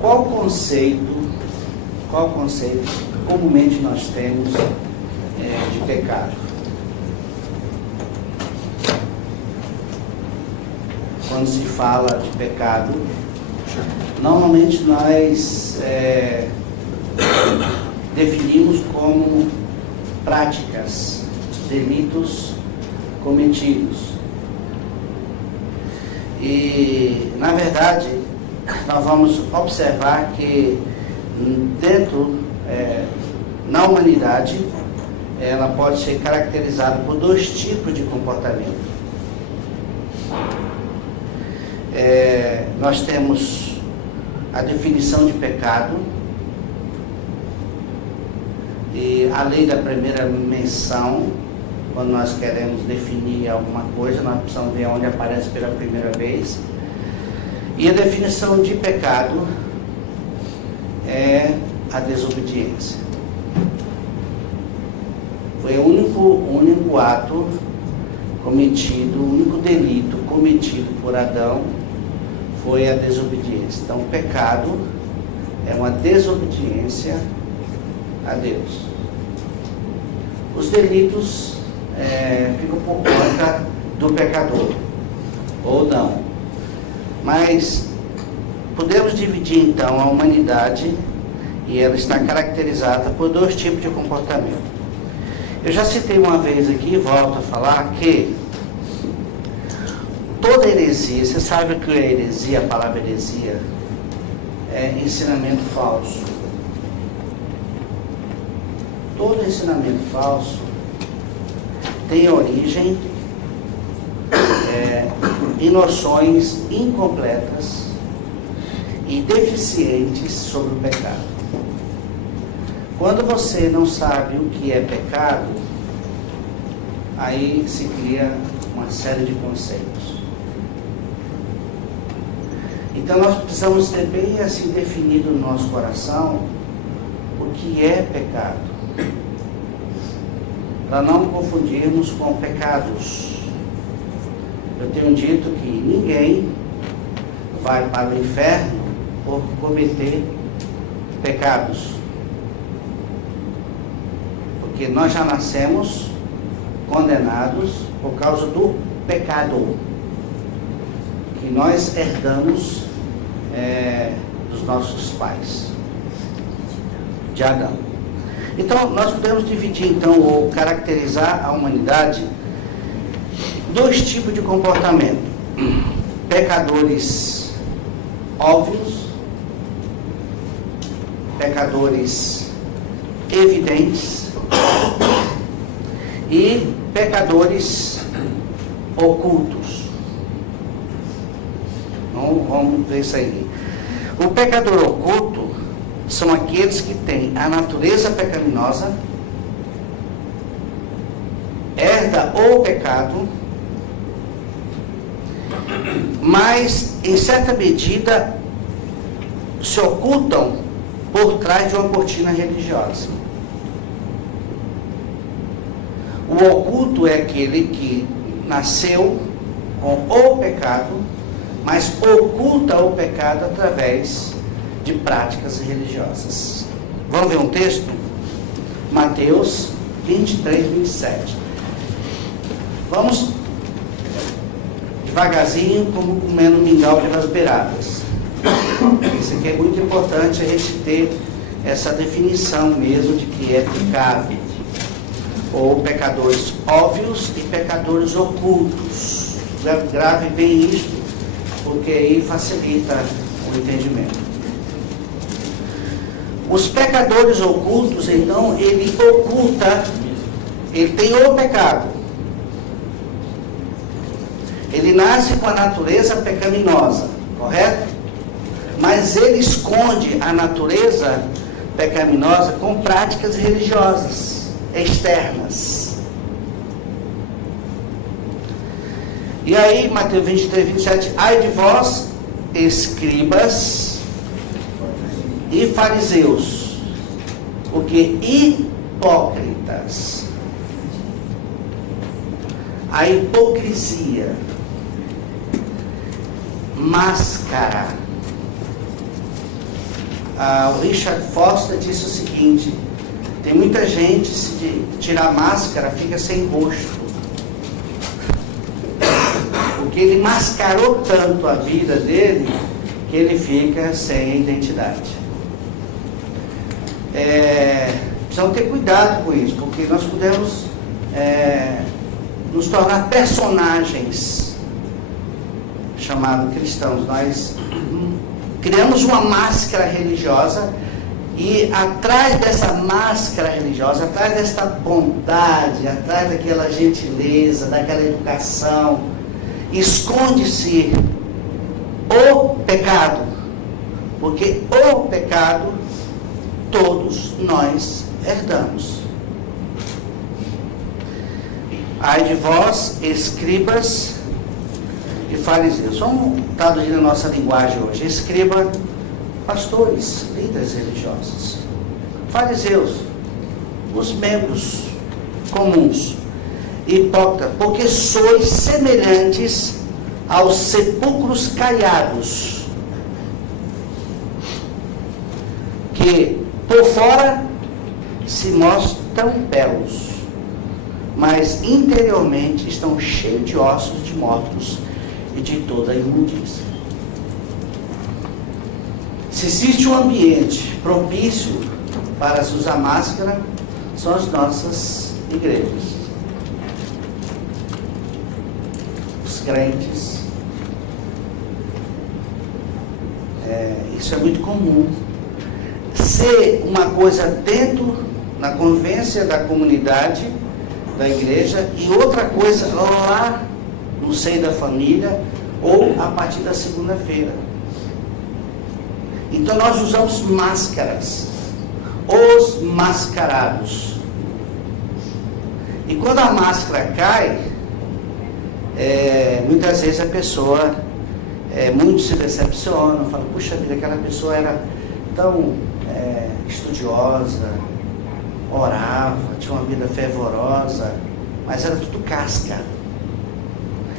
Qual conceito que comumente nós temos de pecado? Quando se fala de pecado, normalmente nós definimos como práticas, delitos cometidos. E, na verdade, nós vamos observar que dentro, na humanidade, ela pode ser caracterizada por dois tipos de comportamento. Nós temos a definição de pecado, e a lei da primeira menção. Quando nós queremos definir alguma coisa, nós precisamos ver onde aparece pela primeira vez. E a definição de pecado é a desobediência. Foi o único ato cometido, o único delito cometido por Adão foi a desobediência. Então, o pecado é uma desobediência a Deus. Os delitos ficam por conta do pecador, ou não. Mas podemos dividir então a humanidade, e ela está caracterizada por dois tipos de comportamento. Eu já citei uma vez aqui, e volto a falar, que toda heresia, você sabe o que é heresia? A palavra heresia é ensinamento falso. Todo ensinamento falso tem origem em noções incompletas e deficientes sobre o pecado. Quando você não sabe o que é pecado, aí se cria uma série de conceitos. Então nós precisamos ter bem assim definido no nosso coração o que é pecado, para não confundirmos com pecados. Eu tenho dito que ninguém vai para o inferno por cometer pecados, porque nós já nascemos condenados por causa do pecado que nós herdamos dos nossos pais, de Adão. Então, nós podemos dividir, então, ou caracterizar a humanidade dois tipos de comportamento. Pecadores óbvios, pecadores evidentes e pecadores ocultos. Então, vamos ver isso aí. O pecador oculto são aqueles que têm a natureza pecaminosa, herda o pecado, mas em certa medida se ocultam por trás de uma cortina religiosa. O oculto é aquele que nasceu com o pecado, mas oculta o pecado através de práticas religiosas. Vamos ver um texto? Mateus 23, 27. Vamos devagarzinho, como comendo mingau pelas beiradas. Isso aqui é muito importante, a gente ter essa definição mesmo de que é pecado, ou pecadores óbvios e pecadores ocultos. Grave bem isso, porque aí facilita o entendimento. Os pecadores ocultos, então, ele oculta, ele tem o pecado. Ele nasce com a natureza pecaminosa, correto? Mas ele esconde a natureza pecaminosa com práticas religiosas externas. E aí, Mateus 23, 27, ai de vós, escribas e fariseus, porque hipócritas. A hipocrisia, máscara, o Richard Foster disse o seguinte: tem muita gente, se tirar a máscara, fica sem rosto. Porque ele mascarou tanto a vida dele, que ele fica sem identidade. Precisamos ter cuidado com isso, porque nós podemos nos tornar personagens chamados cristãos. Nós criamos uma máscara religiosa, e atrás dessa máscara religiosa, atrás desta bondade, atrás daquela gentileza, daquela educação, esconde-se o pecado. Porque o pecado todos nós herdamos. Ai de vós, escribas e fariseus. Vamos traduzir a nossa linguagem hoje. Escriba, pastores, líderes religiosos. Fariseus, os membros comuns. Hipócritas, porque sois semelhantes aos sepulcros caiados, que por fora se mostram belos, mas interiormente estão cheios de ossos de mortos e de toda a imundícia. Se existe um ambiente propício para se usar máscara, são as nossas igrejas. Os crentes. Isso é muito comum. Ser uma coisa dentro, na convivência da comunidade, da igreja, e outra coisa lá no seio da família, ou a partir da segunda-feira. Então nós usamos máscaras, os mascarados. E quando a máscara cai, muitas vezes a pessoa muito se decepciona, fala: puxa vida, aquela pessoa era tão estudiosa, orava, tinha uma vida fervorosa, mas era tudo casca.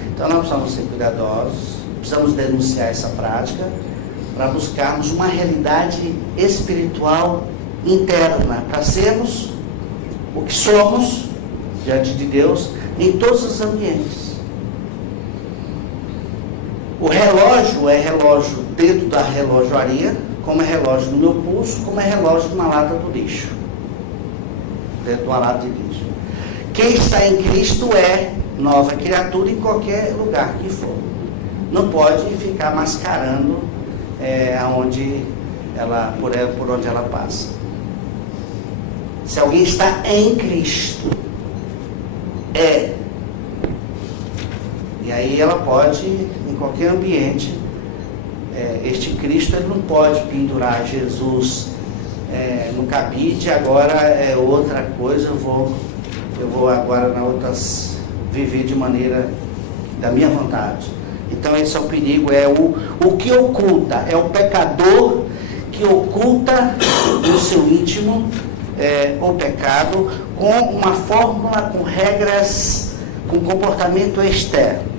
Então nós precisamos ser cuidadosos, precisamos denunciar essa prática, para buscarmos uma realidade espiritual interna, para sermos o que somos diante de Deus em todos os ambientes. O relógio é relógio dentro da relojoaria, como é relógio no meu pulso, como é relógio na lata do lixo, dentro de uma lata de lixo. Quem está em Cristo é nova criatura em qualquer lugar que for. Não pode ficar mascarando por onde ela passa. Se alguém está em Cristo, e aí ela pode, em qualquer ambiente, este Cristo, ele não pode pendurar Jesus no cabide. Agora é outra coisa, eu vou agora viver de maneira da minha vontade. Então esse é o perigo, o que oculta, é o pecador que oculta no seu íntimo o pecado com uma fórmula, com regras, com comportamento externo.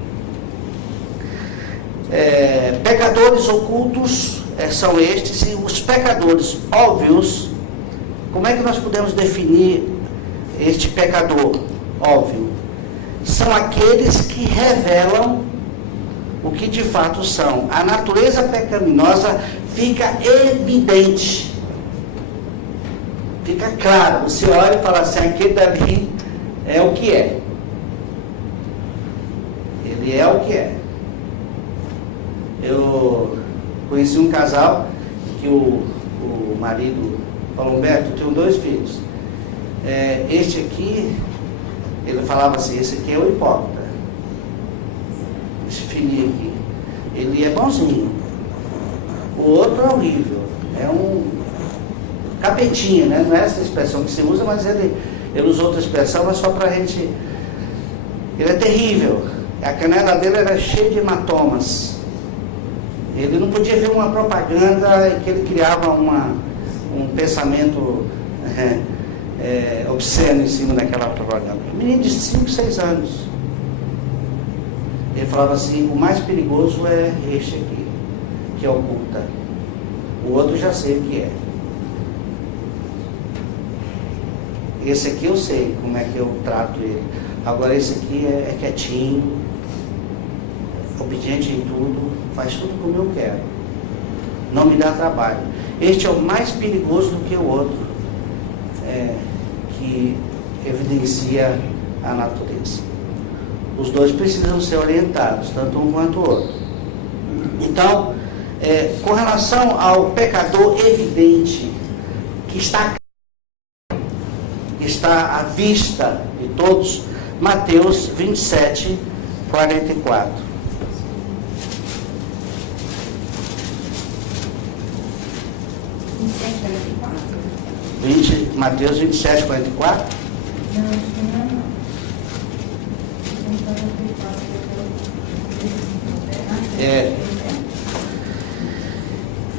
Pecadores ocultos são estes, e os pecadores óbvios. Como é que nós podemos definir este pecador óbvio? São aqueles que revelam o que de fato são. A natureza pecaminosa fica evidente, fica claro. Você olha e fala assim: aquele dali é o que é. Ele é o que é. Eu conheci um casal que o marido falou: Humberto, eu tenho 2 filhos. Este aqui, ele falava assim: esse aqui é o hipócrita. Esse filhinho aqui, ele é bonzinho. O outro é horrível. É um capetinha, né? Não é essa expressão que se usa, mas ele usou outra expressão, mas só para a gente. Ele é terrível. A canela dele era cheia de hematomas. Ele não podia ver uma propaganda que ele criava um pensamento obsceno em cima daquela propaganda. Um menino de 5, 6 anos. Ele falava assim: o mais perigoso é este aqui, que oculta. O outro já sei o que é. Esse aqui eu sei como é que eu trato ele. Agora esse aqui é quietinho, obediente em tudo, faz tudo como eu quero. Não me dá trabalho. Este é o mais perigoso do que o outro, que evidencia a natureza. Os dois precisam ser orientados, tanto um quanto o outro. Então, com relação ao pecador evidente, que está à vista de todos, Mateus 27, 44. Mateus 27, 44?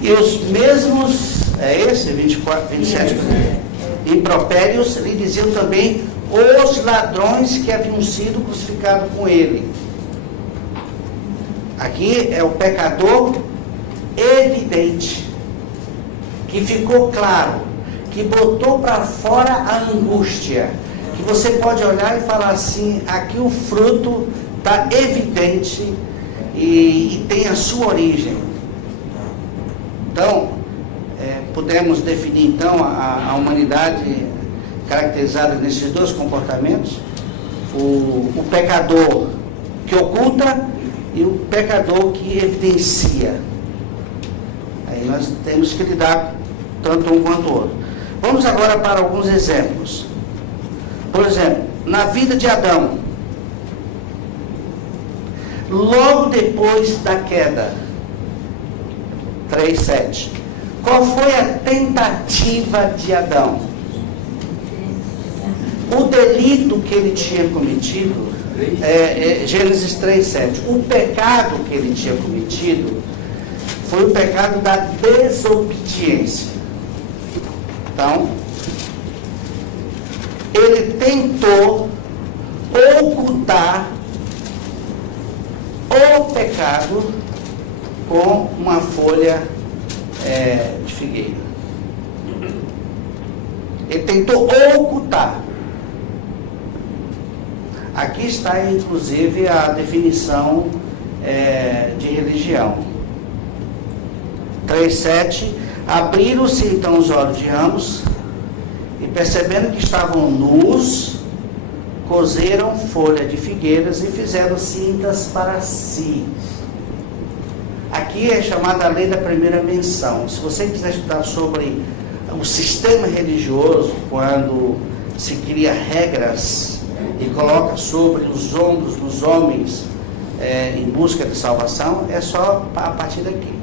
E os mesmos, esse, 24, 27, impropérios lhe diziam também os ladrões que haviam sido crucificados com ele. Aqui é o pecador evidente, que ficou claro, que botou para fora a angústia, que você pode olhar e falar assim, aqui o fruto está evidente e tem a sua origem. Então, podemos definir então a humanidade caracterizada nesses dois comportamentos, o pecador que oculta e o pecador que evidencia. Aí nós temos que lidar tanto um quanto o outro. Vamos agora para alguns exemplos. Por exemplo, na vida de Adão, logo depois da queda, 3:7. Qual foi a tentativa de Adão? O delito que ele tinha cometido, Gênesis 3:7. O pecado que ele tinha cometido foi o pecado da desobediência. Então, ele tentou ocultar o pecado com uma folha de figueira. Ele tentou ocultar. Aqui está, inclusive, a definição de religião. 3:7. Abriram-se então os olhos de ambos, e percebendo que estavam nus, coseram folha de figueiras e fizeram cintas para si. Aqui é chamada a lei da primeira menção. Se você quiser estudar sobre o sistema religioso, quando se cria regras e coloca sobre os ombros dos homens em busca de salvação, é só a partir daqui.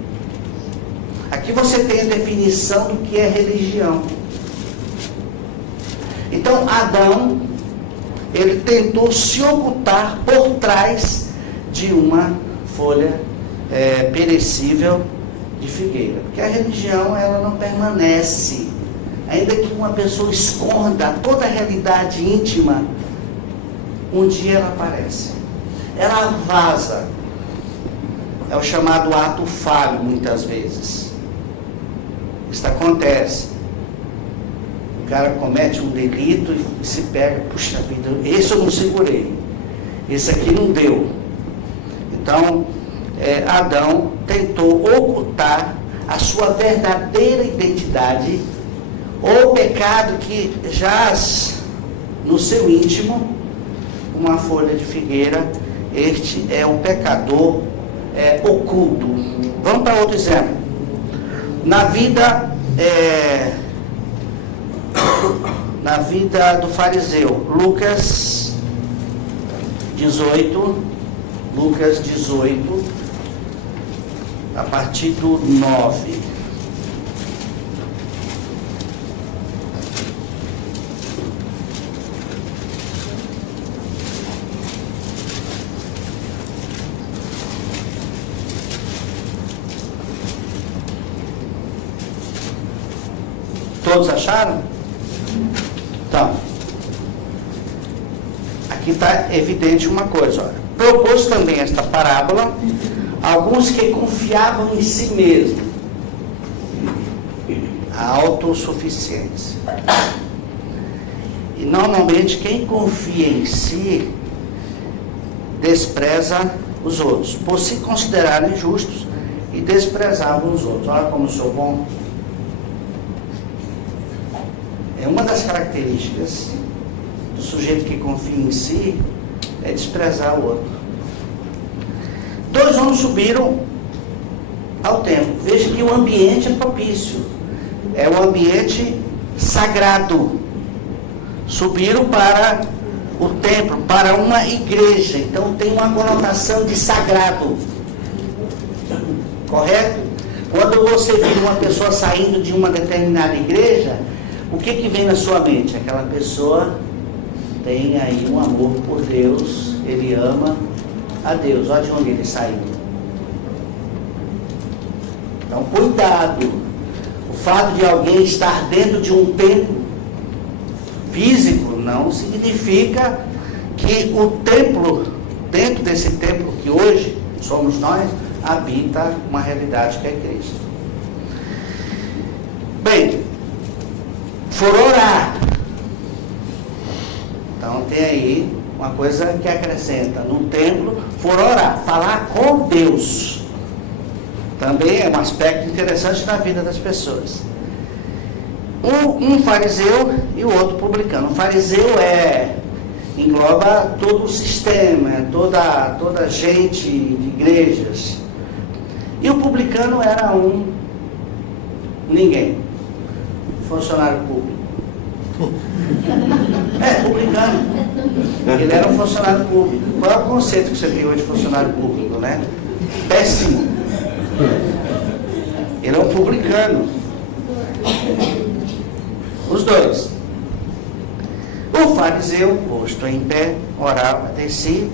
Aqui você tem a definição do que é religião. Então, Adão, ele tentou se ocultar por trás de uma folha perecível de figueira. Porque a religião, ela não permanece. Ainda que uma pessoa esconda toda a realidade íntima, um dia ela aparece. Ela vaza. É o chamado ato falho, muitas vezes. Isso acontece. O cara comete um delito e se pega, puxa vida, esse eu não segurei, esse aqui não deu. Então, Adão tentou ocultar a sua verdadeira identidade, ou o pecado que jaz no seu íntimo, uma folha de figueira. Este é um pecador oculto. Vamos para outro exemplo. Na vida do fariseu, Lucas 18, a partir do 9. Todos acharam? Então, aqui está evidente uma coisa. Olha. Propôs também esta parábola alguns que confiavam em si mesmos. a autossuficiência. E normalmente quem confia em si despreza os outros, por se considerarem justos e desprezavam os outros. Olha como eu sou bom. É uma das características do sujeito que confia em si, é desprezar o outro. 2 homens subiram ao templo. Veja que o ambiente é propício. É um ambiente sagrado. Subiram para o templo, para uma igreja. Então tem uma conotação de sagrado. Correto? Quando você vê uma pessoa saindo de uma determinada igreja, o que vem na sua mente? Aquela pessoa tem aí um amor por Deus, ele ama a Deus. Olha de onde ele saiu. Então, cuidado. O fato de alguém estar dentro de um templo físico não significa que o templo, dentro desse templo que hoje somos nós, habita uma realidade que é Cristo. Bem, foram orar. Então tem aí uma coisa que acrescenta. No templo, foram orar, falar com Deus. Também é um aspecto interessante na vida das pessoas. Um fariseu e o outro publicano. O fariseu engloba todo o sistema, toda gente de igrejas. E o publicano era ninguém. Funcionário público. Publicano. Ele era um funcionário público. Qual é o conceito que você tem hoje de funcionário público, né? Péssimo. Ele é um publicano. Os dois. O fariseu, posto em pé, orava de si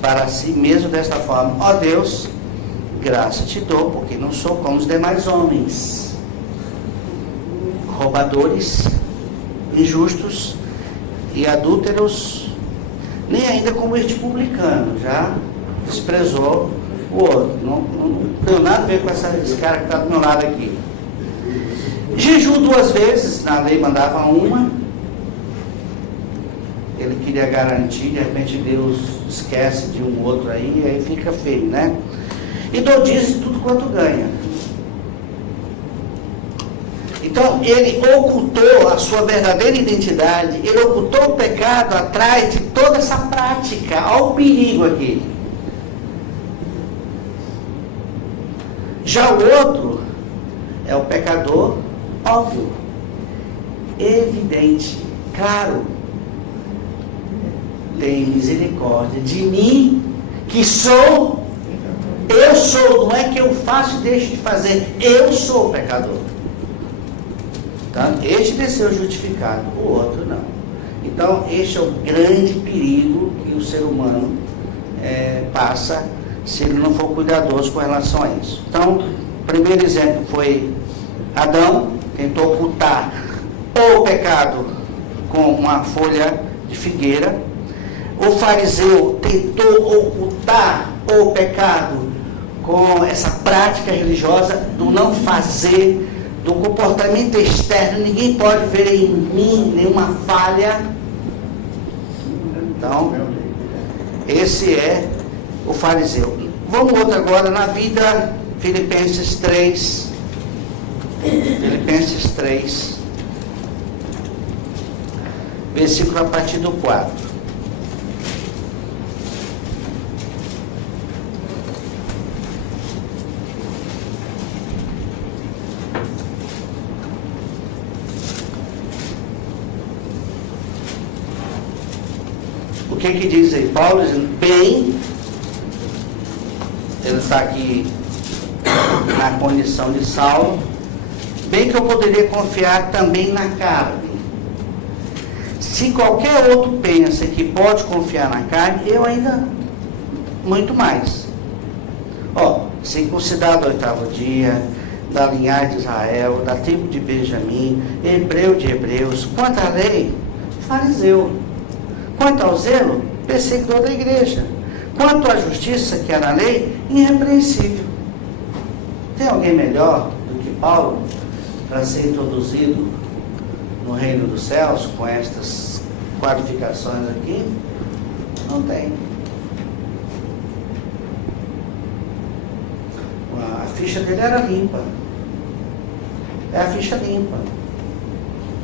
para si mesmo desta forma: ó Deus, graça te dou, porque não sou como os demais homens, roubadores, injustos e adúlteros, nem ainda como este publicano. Já desprezou o outro. Não tem nada a ver com esse cara que está do meu lado aqui. Jejum 2 vezes, na lei mandava uma. Ele queria garantir, de repente Deus esquece de um outro aí, e aí fica feio, né? E dou dízimo tudo quanto ganha. Então, ele ocultou a sua verdadeira identidade, ele ocultou o pecado atrás de toda essa prática. Olha o perigo aqui. Já o outro é o pecador óbvio, evidente, claro. Tem misericórdia de mim, que sou, eu sou, não é que eu faço e deixo de fazer, eu sou o pecador. Então, este desceu justificado, o outro não. Então, este é o grande perigo que o ser humano passa, se ele não for cuidadoso com relação a isso. Então, o primeiro exemplo foi Adão, tentou ocultar o pecado com uma folha de figueira. O fariseu tentou ocultar o pecado com essa prática religiosa do não fazer, do comportamento externo. Ninguém pode ver em mim nenhuma falha. Então, esse é o fariseu. Vamos outro agora na vida, Filipenses 3. Filipenses 3, versículo a partir do 4. O que diz aí? Paulo dizendo, bem, ele está aqui na condição de Saulo, bem que eu poderia confiar também na carne. Se qualquer outro pensa que pode confiar na carne, eu ainda muito mais. Circuncidado ao 8º dia, da linhagem de Israel, da tribo de Benjamim, hebreu de hebreus, quanto à lei, fariseu, quanto ao zelo, perseguidor da igreja, quanto à justiça que é na lei, irrepreensível. Tem alguém melhor do que Paulo para ser introduzido no reino dos céus com estas qualificações aqui? Não tem. A ficha dele era limpa. É a ficha limpa.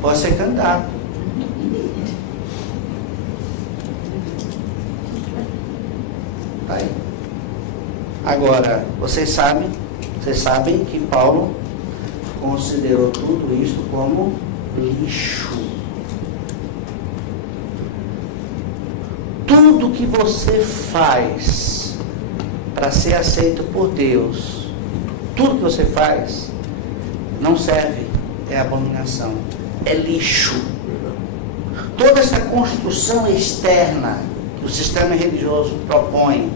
Pode ser candidato. Tá aí. Agora, vocês sabem que Paulo considerou tudo isso como lixo. Tudo que você faz para ser aceito por Deus, tudo que você faz não serve, é abominação, é lixo. Toda essa construção externa que o sistema religioso propõe,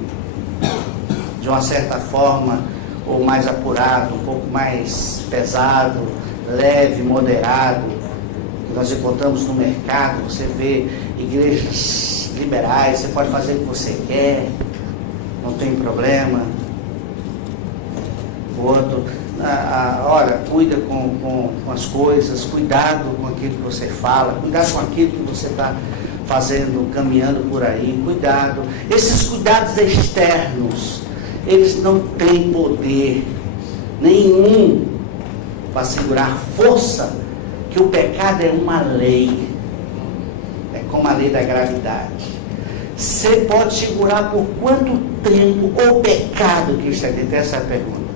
de uma certa forma, ou mais apurado, um pouco mais pesado, leve, moderado, que nós encontramos no mercado. Você vê igrejas liberais, você pode fazer o que você quer, não tem problema. O outro, olha, cuida com as coisas, cuidado com aquilo que você fala, cuidado com aquilo que você está fazendo, caminhando por aí, cuidado. Esses cuidados externos, eles não têm poder nenhum para segurar a força, que o pecado é uma lei, é como a lei da gravidade. Você pode segurar por quanto tempo o pecado que está dentro dessa pergunta?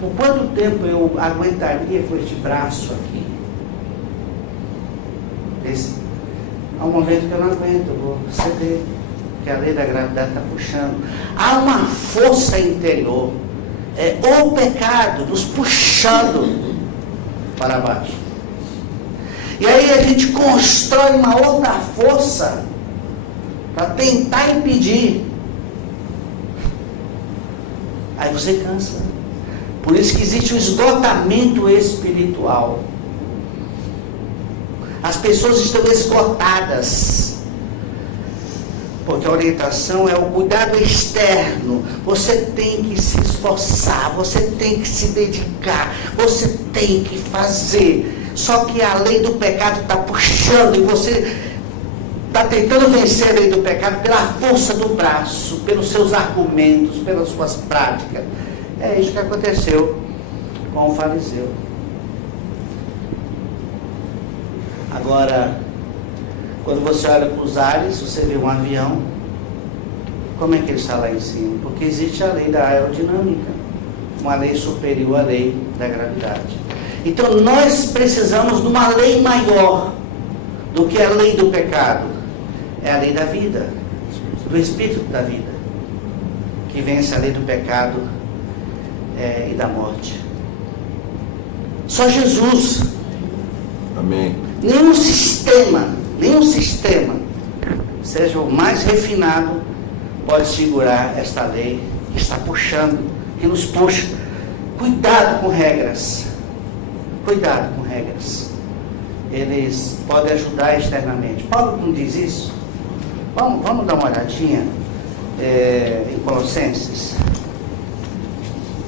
Por quanto tempo eu aguentaria com este braço aqui? Há um momento que eu não aguento, eu vou ceder, que a lei da gravidade está puxando. Há uma força interior, o pecado nos puxando para baixo. E aí a gente constrói uma outra força para tentar impedir. Aí você cansa. Por isso que existe um esgotamento espiritual. As pessoas estão esgotadas, porque a orientação é o cuidado externo. Você tem que se esforçar, você tem que se dedicar, você tem que fazer. Só que a lei do pecado está puxando e você está tentando vencer a lei do pecado pela força do braço, pelos seus argumentos, pelas suas práticas. É isso que aconteceu com o fariseu. Agora, quando você olha para os ares, você vê um avião, como é que ele está lá em cima? Porque existe a lei da aerodinâmica, uma lei superior à lei da gravidade. Então nós precisamos de uma lei maior do que a lei do pecado. É a lei da vida, do espírito da vida, que vence a lei do pecado e da morte. Só Jesus. Amém. Nenhum sistema, seja o mais refinado, pode segurar esta lei que está puxando, que nos puxa. Cuidado com regras. Cuidado com regras. Eles podem ajudar externamente. Paulo não diz isso? Vamos dar uma olhadinha em Colossenses.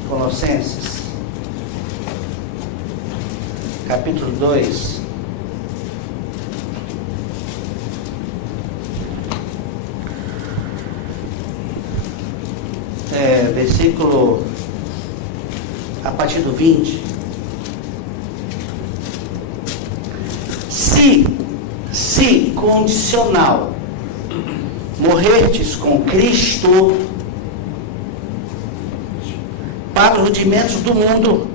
Colossenses, capítulo 2. Versículo a partir do 20. Se condicional morrerdes com Cristo para os rudimentos do mundo,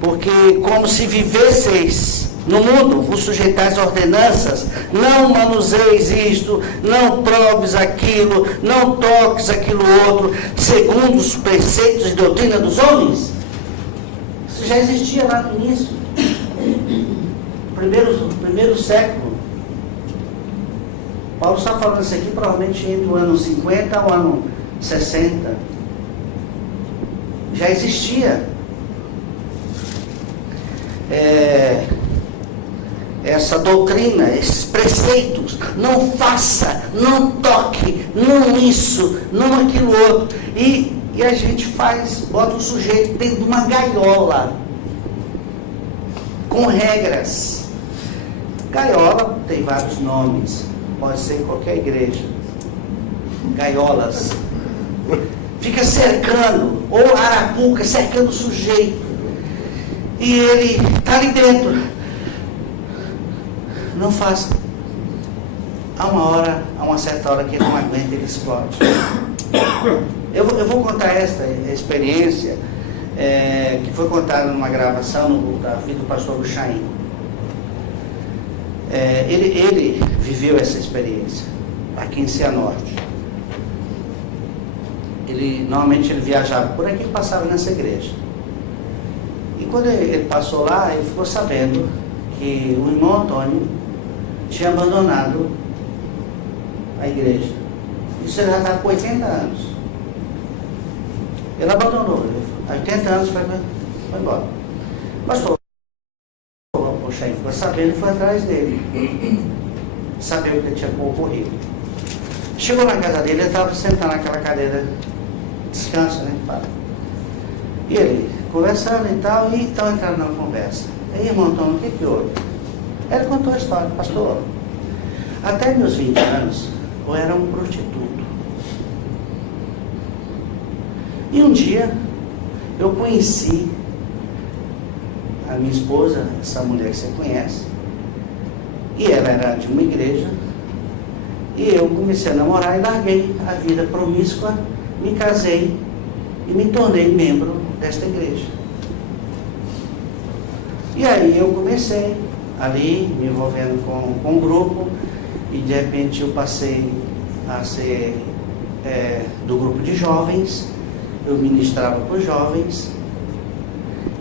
porque como se vivesseis no mundo, vos sujeitais a ordenanças, não manuseis isto, não proves aquilo, não toques aquilo outro, segundo os preceitos e doutrina dos homens. Isso já existia lá no início, primeiro século. Paulo está falando isso aqui provavelmente entre o ano 50 ao ano 60. Já existia essa doutrina, esses preceitos. Não faça, não toque, não isso, não aquilo outro. E a gente bota o sujeito dentro de uma gaiola. com regras. Gaiola tem vários nomes, pode ser em qualquer igreja. Gaiolas. Fica cercando, ou arapuca, cercando o sujeito. E ele está ali dentro. Não faça. Há uma certa hora que ele não aguenta, ele explode. Eu vou contar esta experiência, que foi contada numa gravação da vida do pastor Buchaim. Ele viveu essa experiência aqui em Cianorte. Normalmente ele viajava por aqui e passava nessa igreja. E quando ele passou lá, ele ficou sabendo que o irmão Antônio tinha abandonado a igreja. Isso ele já estava com 80 anos. Ele abandonou. Há 80 anos foi embora. Pastor, poxa, ele ficou sabendo e foi atrás dele. Sabia o que tinha ocorrido. Chegou na casa dele, ele estava sentado naquela cadeira, descanso, né? E ele conversando e tal, e então entraram na conversa. Aí, irmão Antônio, o que houve? Ele contou a história, pastor. Até meus 20 anos, eu era um prostituto. E um dia, eu conheci a minha esposa, essa mulher que você conhece, e ela era de uma igreja, e eu comecei a namorar e larguei a vida promíscua, me casei e me tornei membro desta igreja. E aí eu comecei ali, me envolvendo com um grupo, e de repente eu passei a ser do grupo de jovens, eu ministrava para os jovens,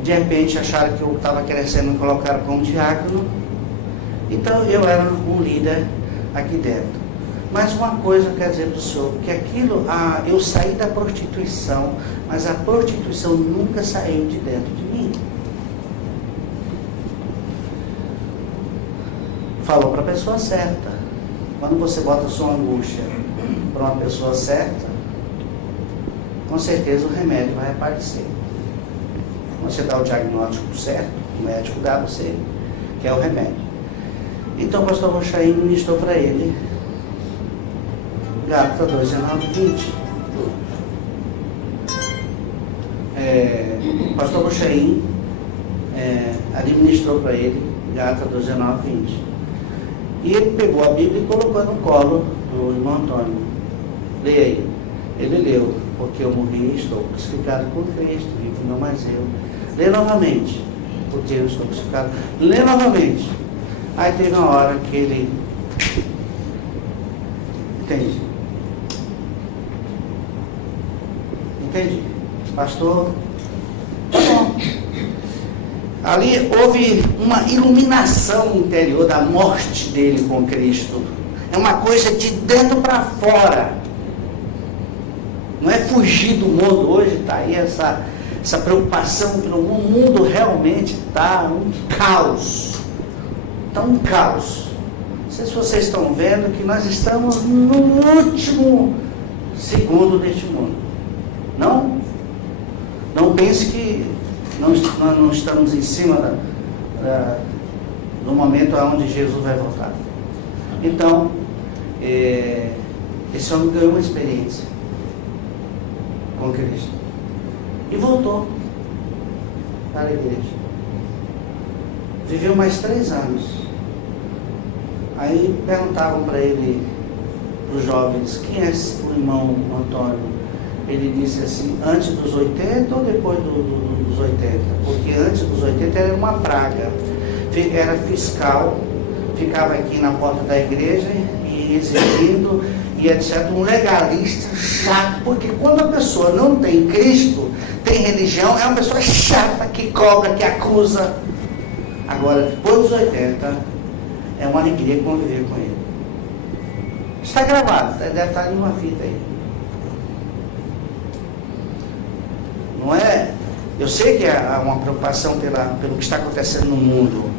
de repente acharam que eu estava crescendo e me colocaram como diácono, então eu era um líder aqui dentro. Mas uma coisa eu quero dizer para o senhor, que aquilo, eu saí da prostituição, mas a prostituição nunca saiu de dentro de mim. Falou para a pessoa certa. Quando você bota a sua angústia para uma pessoa certa, com certeza o remédio vai aparecer. Você dá o diagnóstico certo, o médico dá a você, que é o remédio. Então o pastor Rochaim ministrou para ele Gálatas 2, 19, 20. O pastor Rochaim administrou para ele Gálatas 2, 19, 20. E ele pegou a Bíblia e colocou no colo do irmão Antônio. Leia aí. Ele leu, porque eu morri e estou crucificado com Cristo, vivo não mais eu. Lê novamente, porque eu estou crucificado. Lê novamente. Aí teve uma hora que ele... Entendi. Pastor, tá bom. Ali houve uma iluminação interior da morte dele com Cristo. É uma coisa de dentro para fora. Não é fugir do mundo. Hoje está aí essa preocupação pelo mundo. O mundo realmente está um caos. Está um caos. Não sei se vocês estão vendo que nós estamos no último segundo deste mundo. Não pense que nós não estamos em cima do momento onde Jesus vai voltar. Então, esse homem ganhou uma experiência com Cristo e voltou para a igreja. Viveu mais 3 anos. Aí perguntavam para ele, para os jovens, quem é o irmão Antônio? Ele disse assim, antes dos 80 ou depois dos 80? Porque antes dos 80 era uma praga. Era fiscal, ficava aqui na porta da igreja e exigindo, e etc. Um legalista chato, porque quando a pessoa não tem Cristo, tem religião, é uma pessoa chata, que cobra, que acusa. Agora, depois dos 80, é uma alegria conviver com ele. Está gravado, deve estar em uma fita aí. Não é? Eu sei que há uma preocupação pelo que está acontecendo no mundo.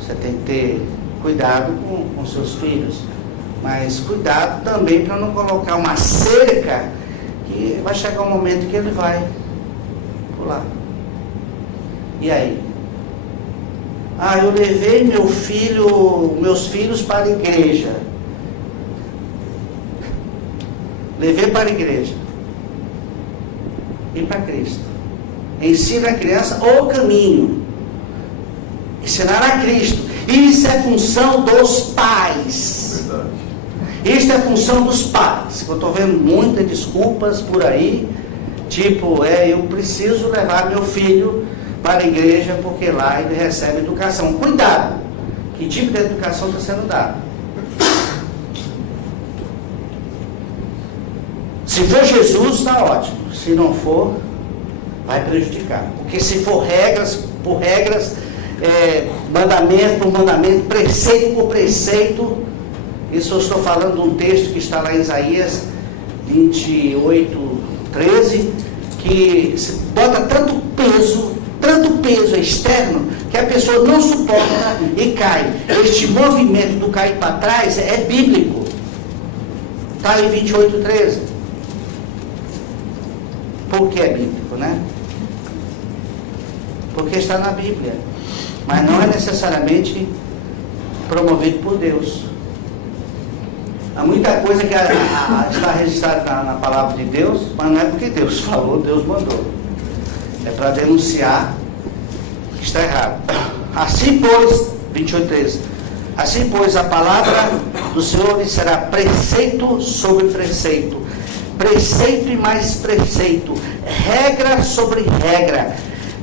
Você tem que ter cuidado com seus filhos, mas cuidado também para não colocar uma cerca, que vai chegar um momento que ele vai pular. E aí? eu levei meus filhos para a igreja. Levei para a igreja. E para Cristo. Ensina a criança o caminho. Ensinar a Cristo. Isso é função dos pais. Verdade. Isso é função dos pais. Eu estou vendo muitas desculpas por aí. Tipo, eu preciso levar meu filho para a igreja porque lá ele recebe educação. Cuidado! Que tipo de educação está sendo dada? Se for Jesus, está ótimo. Se não for, vai prejudicar. Porque se for por regras, mandamento por mandamento, preceito por preceito, isso eu estou falando de um texto que está lá em Isaías 28:13, que bota tanto peso externo, que a pessoa não suporta e cai. Este movimento do cair para trás é bíblico. Está em 28:13. Por que é bíblico, né? Porque está na Bíblia. Mas não é necessariamente promovido por Deus. Há muita coisa que está registrada na palavra de Deus, mas não é porque Deus falou, Deus mandou. É para denunciar que está errado. Assim, pois, 28:13. Assim, pois, a palavra do Senhor será preceito sobre preceito, preceito e mais preceito, regra sobre regra,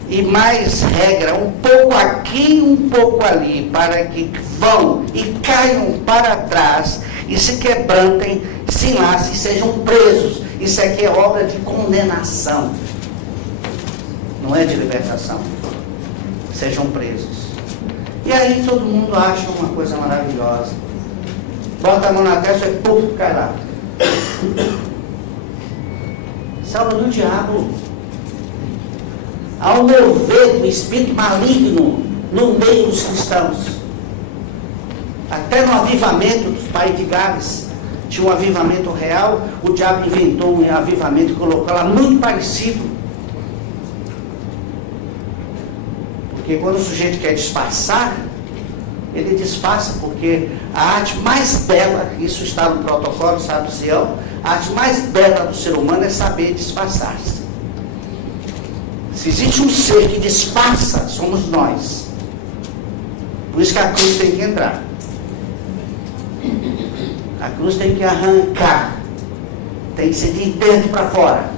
e mais regra, um pouco aqui, um pouco ali, para que vão e caiam para trás, e se quebrantem, se enlacem, sejam presos. Isso aqui é obra de condenação, não é de libertação. Sejam presos. E aí todo mundo acha uma coisa maravilhosa. Bota a mão na testa e pum, cai lá. Salva do diabo. Há um mover do espírito maligno no meio dos cristãos. Até no avivamento dos pais de Gales, tinha um avivamento real, o diabo inventou um avivamento e colocou lá muito parecido. Porque quando o sujeito quer disfarçar, ele disfarça, porque a arte mais bela, isso está no protocolo saducião, a arte mais bela do ser humano é saber disfarçar-se. Se existe um ser que disfarça, somos nós. Por isso que a cruz tem que entrar. A cruz tem que arrancar. Tem que ser de dentro para fora.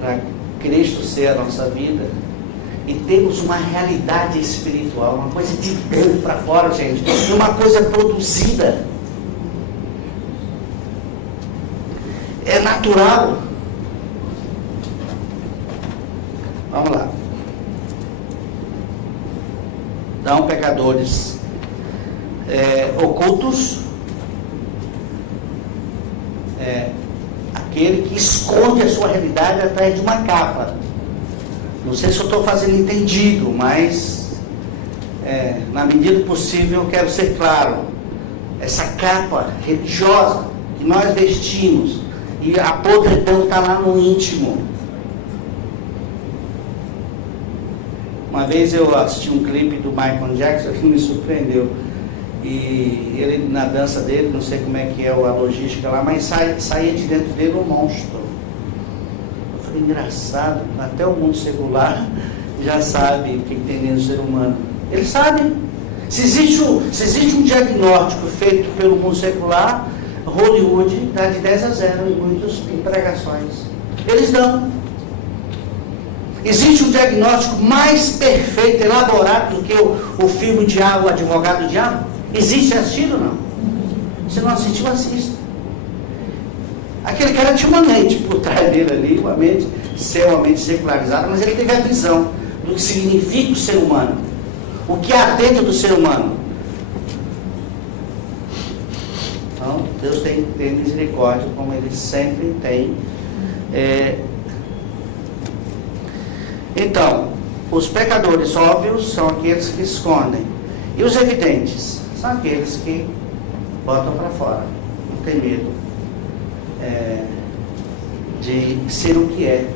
Para Cristo ser a nossa vida. E temos uma realidade espiritual, uma coisa de dentro para fora, gente. Uma coisa produzida. É natural. Vamos lá. Então, pecadores ocultos, aquele que esconde a sua realidade atrás de uma capa. Não sei se eu estou fazendo entendido, mas na medida do possível eu quero ser claro. Essa capa religiosa que nós vestimos, e a podridão está lá no íntimo. Uma vez eu assisti um clipe do Michael Jackson que me surpreendeu. E ele, na dança dele, não sei como é que é a logística lá, mas saía de dentro dele um monstro. Eu falei, engraçado, até o mundo secular já sabe o que tem dentro do ser humano. Eles sabem. Se existe um diagnóstico feito pelo mundo secular, Hollywood dá de 10-0 em muitas pregações. Eles dão. Existe um diagnóstico mais perfeito, elaborado do que o filme Diabo, o Advogado do Diabo? Existe assistido ou não? Se não assistiu, assista. Aquele cara tinha uma mente por trás dele ali, uma mente secularizada, mas ele teve a visão do que significa o ser humano, o que há dentro do ser humano. Então, Deus tem que ter misericórdia, como Ele sempre tem. Então, os pecadores óbvios são aqueles que escondem. E os evidentes são aqueles que botam para fora. Não tem medo de ser o que é.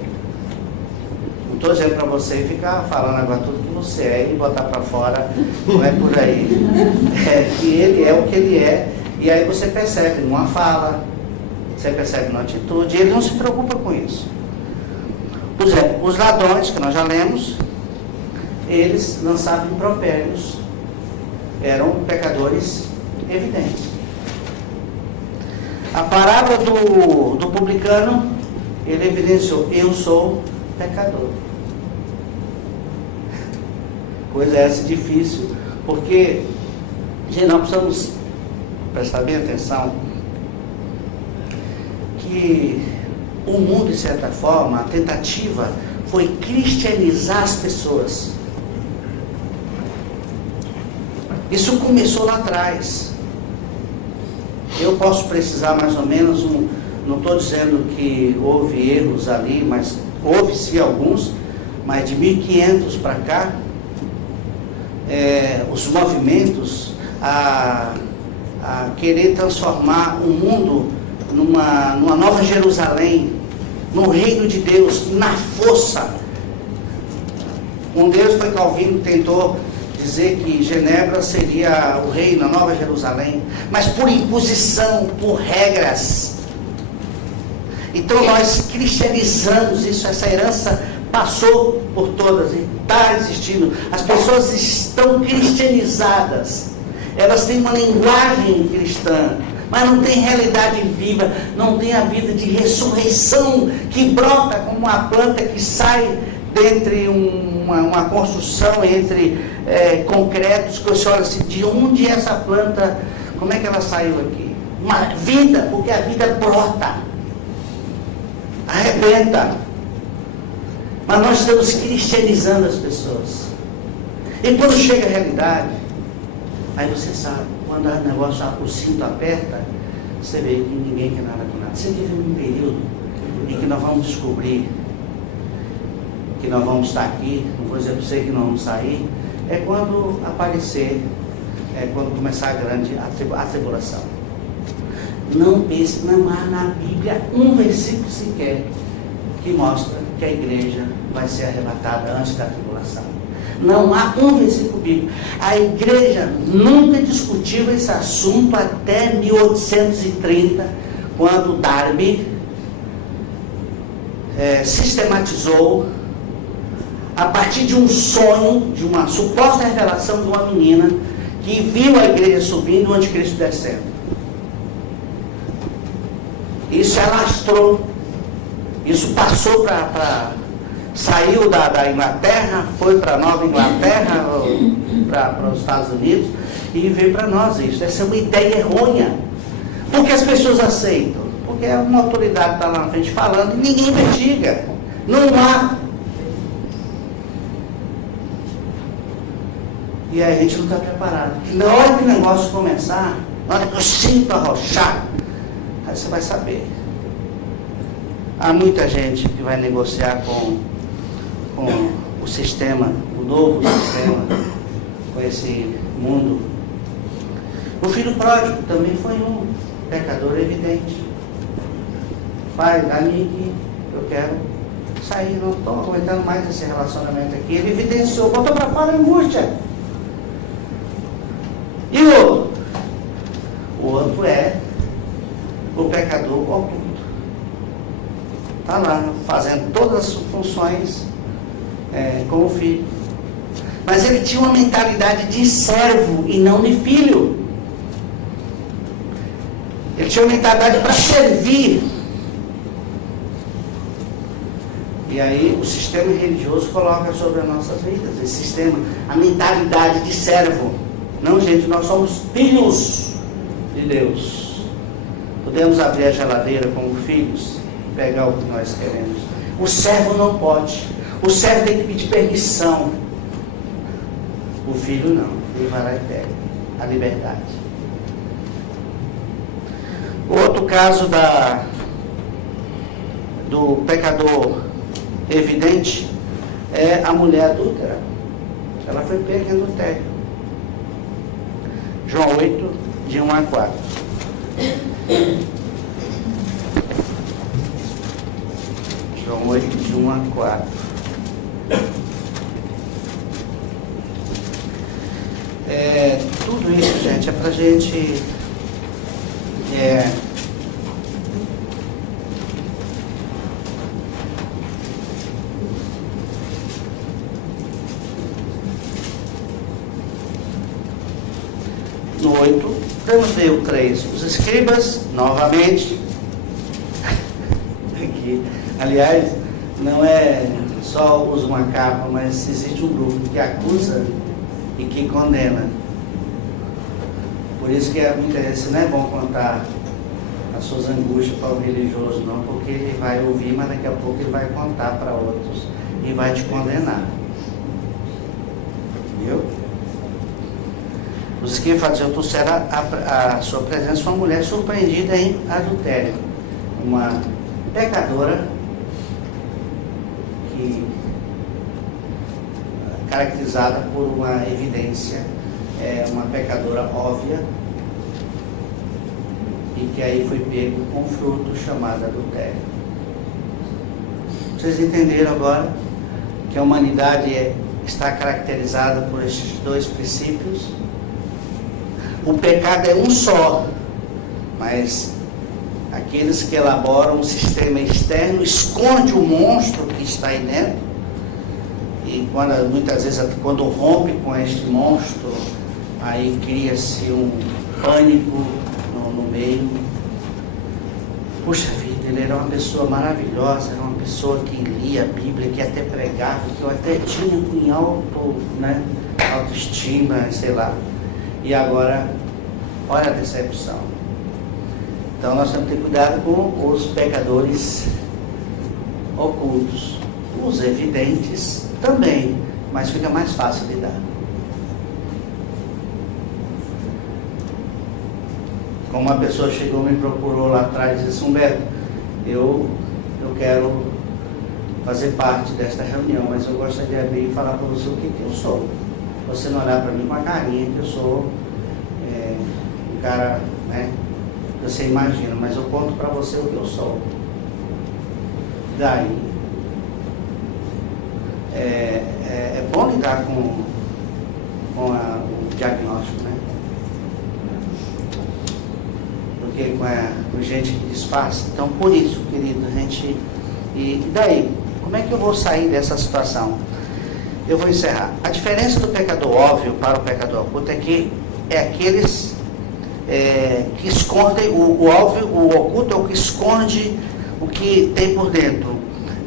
Não estou dizendo para você ficar falando agora tudo que você é e botar para fora, não é por aí. É que ele é o que ele é, e aí você percebe numa fala, você percebe numa atitude, e ele não se preocupa com isso. Por exemplo, os ladrões, que nós já lemos, eles lançavam impropérios, eram pecadores evidentes. A parábola do publicano, ele evidenciou: eu sou pecador. Coisa essa difícil, porque, gente, nós precisamos prestar bem atenção que o mundo, de certa forma, a tentativa foi cristianizar as pessoas. Isso começou lá atrás. Eu posso precisar mais ou menos, não estou dizendo que houve erros ali, mas houve-se alguns, mas de 1500 para cá, os movimentos a querer transformar o mundo numa nova Jerusalém, no reino de Deus, na força. Com Deus foi Calvino que tentou dizer que Genebra seria o reino, a nova Jerusalém, mas por imposição, por regras. Então nós cristianizamos isso, essa herança passou por todas e está existindo. As pessoas estão cristianizadas, elas têm uma linguagem cristã, mas não tem realidade viva, não tem a vida de ressurreição que brota como uma planta que sai dentre uma construção, entre concretos, que você olha assim, de onde essa planta, como é que ela saiu aqui? Uma vida, porque a vida brota, arrebenta. Mas nós estamos cristianizando as pessoas. E quando chega a realidade, aí você sabe, quando o negócio, o cinto aperta, você vê que ninguém quer nada com nada. Você vive num período em que nós vamos descobrir que nós vamos estar aqui, não vou dizer para você que nós vamos sair, é quando aparecer, quando começar a grande atribulação. Não pense, não há na Bíblia um versículo sequer que mostra que a igreja vai ser arrebatada antes da tribulação. Não há um versículo bíblico. A igreja nunca discutiu esse assunto até 1830, quando Darby sistematizou, a partir de um sonho, de uma suposta revelação de uma menina que viu a igreja subindo e o anticristo descendo. Isso alastrou, isso passou saiu da Inglaterra, foi para a Nova Inglaterra, para os Estados Unidos, e veio para nós isso. Essa é uma ideia errônea. Por que as pessoas aceitam? Porque uma autoridade está lá na frente falando e ninguém investiga. Não há. E aí a gente não está preparado. Na hora que o negócio começar, na hora que eu sinto arrochar, aí você vai saber. Há muita gente que vai negociar com o sistema, o novo sistema, com esse mundo. O filho pródigo também foi um pecador evidente. Pai, dá-me que eu quero sair, não estou aguentando mais esse relacionamento aqui. Ele evidenciou, botou para fora a angústia. E o outro? O outro é o pecador oculto. Está lá, fazendo todas as funções como filho. Mas ele tinha uma mentalidade de servo e não de filho. Ele tinha uma mentalidade para servir. E aí o sistema religioso coloca sobre as nossas vidas esse sistema, a mentalidade de servo. Não, gente, nós somos filhos de Deus. Podemos abrir a geladeira como filhos e pegar o que nós queremos. O servo não pode. O servo tem que pedir permissão. O filho não. O filho vai lá e pega a liberdade. Outro caso do pecador evidente é a mulher adúltera. Ela foi pega em adultério. João 8, de 1 a 4. João 8, de 1 a 4. gente, é para a gente no 8, vamos ver o 3. Os escribas, novamente, aqui, aliás, não é só usa uma capa, mas existe um grupo que acusa e que condena. Por isso que muitas vezes não é bom contar as suas angústias para o religioso, não, porque ele vai ouvir, mas daqui a pouco ele vai contar para outros e vai te condenar. Viu? Os escribas falam assim: eu trouxera a sua presença uma mulher surpreendida em adultério, uma pecadora que caracterizada por uma evidência, uma pecadora óbvia, e que aí foi pego com um fruto chamado adultério. Vocês entenderam agora que a humanidade está caracterizada por estes dois princípios? O pecado é um só, mas aqueles que elaboram um sistema externo esconde o monstro que está aí dentro, e muitas vezes quando rompe com este monstro, aí cria-se um pânico no meio. Puxa vida, ele era uma pessoa maravilhosa, era uma pessoa que lia a Bíblia, que até pregava, que eu até tinha em autoestima, sei lá. E agora, olha a decepção. Então nós temos que ter cuidado com os pecadores ocultos. Os evidentes também, mas fica mais fácil lidar. Como uma pessoa chegou e me procurou lá atrás e disse: Humberto, eu quero fazer parte desta reunião, mas eu gostaria de abrir e falar para você o que eu sou. Você não olhar para mim com a carinha que eu sou um cara, né, que você imagina, mas eu conto para você o que eu sou. Daí é bom lidar com o diagnóstico, né? Porque com gente que disfarça. Então, por isso, querido, a gente... E daí? Como é que eu vou sair dessa situação? Eu vou encerrar. A diferença do pecador óbvio para o pecador oculto é que aqueles que escondem o óbvio, o oculto é o que esconde o que tem por dentro.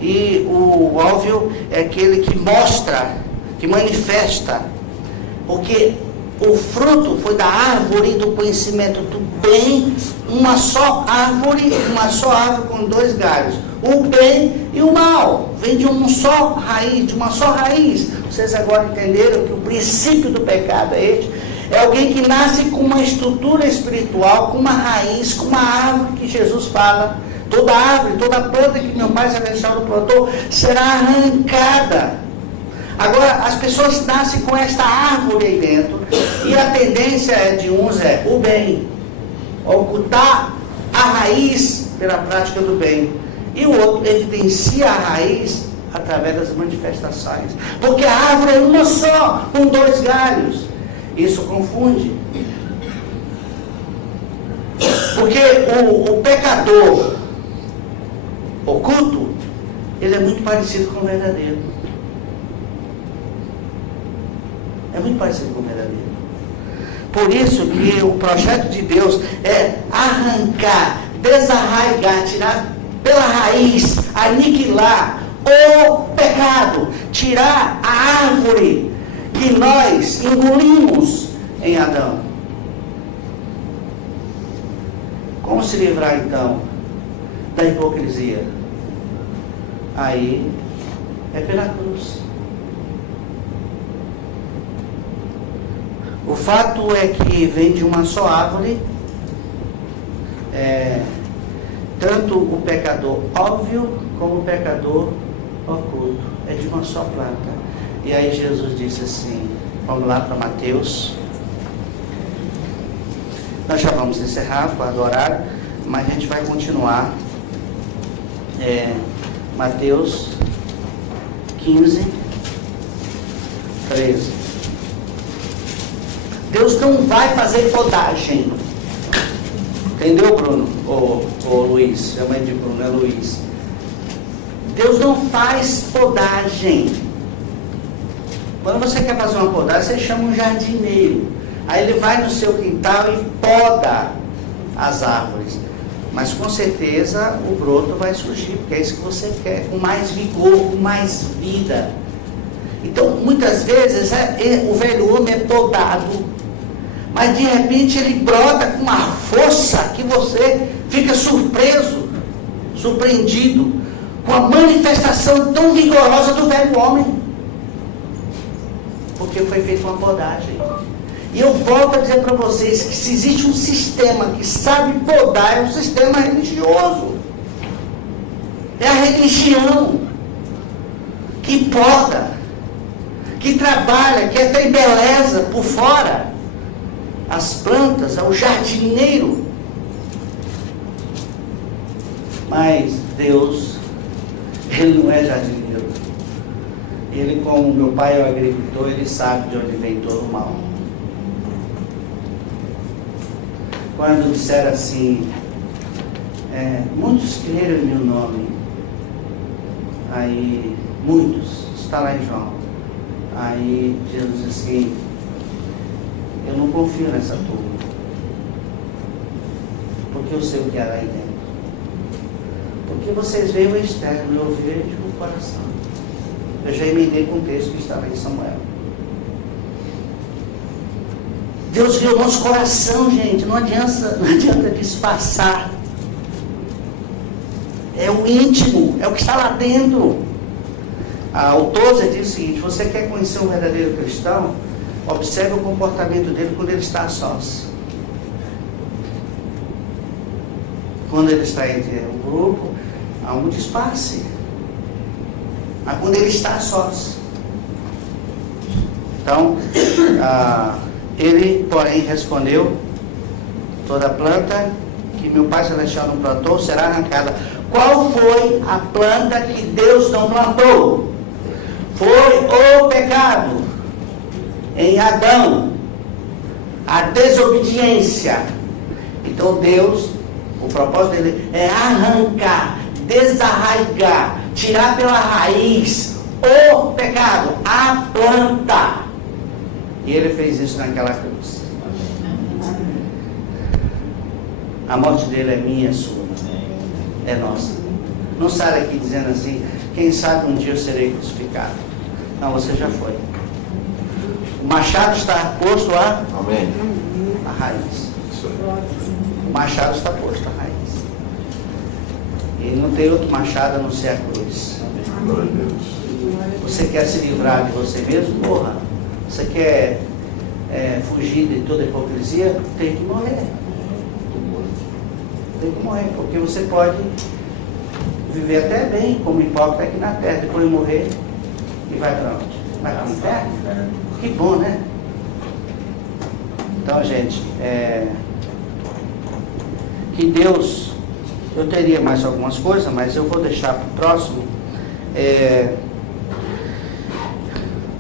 E o óbvio é aquele que mostra, que manifesta, porque o fruto foi da árvore do conhecimento do bem, uma só árvore com dois galhos, o bem e o mal, vem de uma só raiz, Vocês agora entenderam que o princípio do pecado é este? É alguém que nasce com uma estrutura espiritual, com uma raiz, com uma árvore que Jesus fala. Toda árvore, toda planta que meu pai celestial plantou será arrancada. Agora, as pessoas nascem com esta árvore aí dentro, e a tendência de uns é o bem, ocultar a raiz pela prática do bem, e o outro evidencia a raiz através das manifestações, porque a árvore é uma só, com dois galhos. Isso confunde, porque o pecador oculto, ele é muito parecido com o verdadeiro. É muito parecido com o verdadeiro. Por isso que o projeto de Deus é arrancar, desarraigar, tirar pela raiz, aniquilar o pecado, tirar a árvore que nós engolimos em Adão. Como se livrar então da hipocrisia? Aí é pela cruz. O fato é que vem de uma só árvore, tanto o pecador óbvio como o pecador oculto. É de uma só planta. E aí Jesus disse assim, vamos lá para Mateus. Nós já vamos encerrar por causa do horário, mas a gente vai continuar. Mateus 15, 13. Deus não vai fazer podagem. Entendeu, Bruno? Ou Luiz? Chama de Bruno, é Luiz. Deus não faz podagem. Quando você quer fazer uma podagem, você chama um jardineiro. Aí ele vai no seu quintal e poda as árvores. Mas com certeza o broto vai surgir, porque é isso que você quer, com mais vigor, com mais vida. Então, muitas vezes, o velho homem é podado, mas de repente ele brota com uma força que você fica surpreso, surpreendido, com a manifestação tão vigorosa do velho homem, porque foi feita uma podagem. E eu volto a dizer para vocês que se existe um sistema que sabe podar, é um sistema religioso. É a religião que poda, que trabalha, que até embeleza por fora as plantas, é o jardineiro. Mas Deus, Ele não é jardineiro. Ele, como meu pai é o agricultor, Ele sabe de onde vem todo o mal. Quando disseram assim, muitos creram em meu nome, aí, muitos, está lá em João, aí Jesus disse assim, eu não confio nessa turma, porque eu sei o que há lá dentro, porque vocês veem o externo, eu vejo o coração. Eu já emendei com o texto que estava em Samuel. Deus vê o nosso coração, gente. Não adianta disfarçar. É o íntimo, é o que está lá dentro. A autora diz o seguinte: você quer conhecer um verdadeiro cristão? Observe o comportamento dele quando ele está a sós. Quando ele está entre o grupo, há um disfarce. Mas quando ele está a sós. Então, ele, porém, respondeu: toda planta que meu Pai Celestial não plantou será arrancada. Qual foi a planta que Deus não plantou? Foi o pecado em Adão, a desobediência. Então Deus, o propósito dele é arrancar, desarraigar, tirar pela raiz o pecado, a planta. E ele fez isso naquela cruz. A morte dele é minha, é sua, é nossa. Não sai daqui dizendo assim: quem sabe um dia eu serei crucificado. Não, você já foi. O machado está posto a raiz. O machado está posto a raiz. E não tem outro machado a não ser a cruz. Você quer se livrar de você mesmo? Morra. Você quer fugir de toda hipocrisia? Tem que morrer. Tem que morrer, porque você pode viver até bem como hipócrita aqui na terra, depois de morrer e vai para onde? Vai para o inferno? Que bom, né? Então, gente, que Deus, eu teria mais algumas coisas, mas eu vou deixar para o próximo.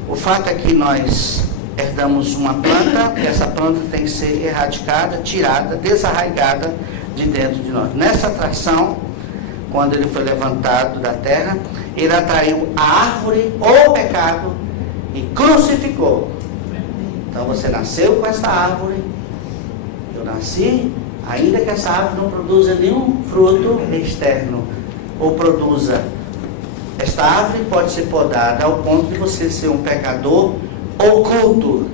O fato é que nós herdamos uma planta, e essa planta tem que ser erradicada, tirada, desarraigada de dentro de nós. Nessa atração, quando ele foi levantado da terra, ele atraiu a árvore, o pecado, e crucificou. Então você nasceu com essa árvore, eu nasci, ainda que essa árvore não produza nenhum fruto externo, ou produza. Esta árvore pode ser podada ao ponto de você ser um pecador oculto.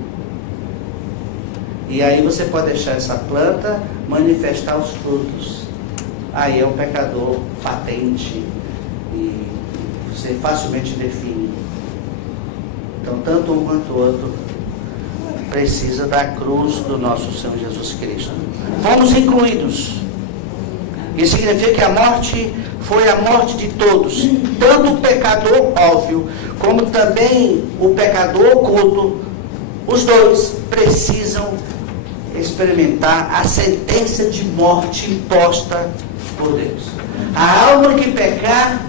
E aí você pode deixar essa planta manifestar os frutos. Aí é um pecador patente e você facilmente define. Então, tanto um quanto o outro precisa da cruz do nosso Senhor Jesus Cristo. Fomos incluídos. Isso significa que a morte foi a morte de todos, tanto o pecador óbvio, como também o pecador oculto. Os dois precisam experimentar a sentença de morte imposta por Deus. A alma que pecar,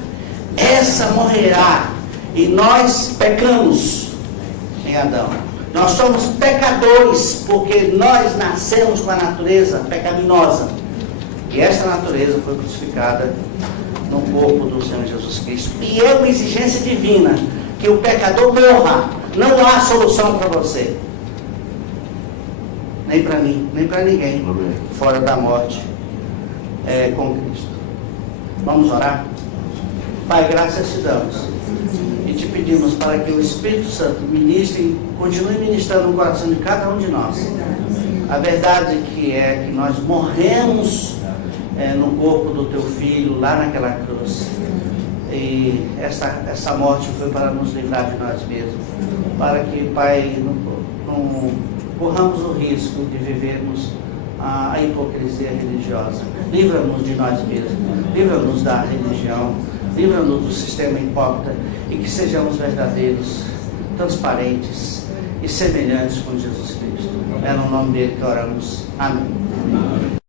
essa morrerá. E nós pecamos em Adão. Nós somos pecadores, porque nós nascemos com a natureza pecaminosa. E esta natureza foi crucificada no corpo do Senhor Jesus Cristo. E é uma exigência divina que o pecador morra. Não há solução para você. Nem para mim, nem para ninguém. Amém. Fora da morte com Cristo. Vamos orar? Pai, graças te damos. E te pedimos para que o Espírito Santo ministre, continue ministrando no coração de cada um de nós. A verdade que é que nós morremos no corpo do teu Filho, lá naquela cruz. E essa morte foi para nos livrar de nós mesmos. Para que, Pai, não corramos o risco de vivermos a hipocrisia religiosa. Livra-nos de nós mesmos. Livra-nos da religião. Livra-nos do sistema hipócrita. E que sejamos verdadeiros, transparentes e semelhantes com Jesus Cristo. É no nome dele que oramos. Amém.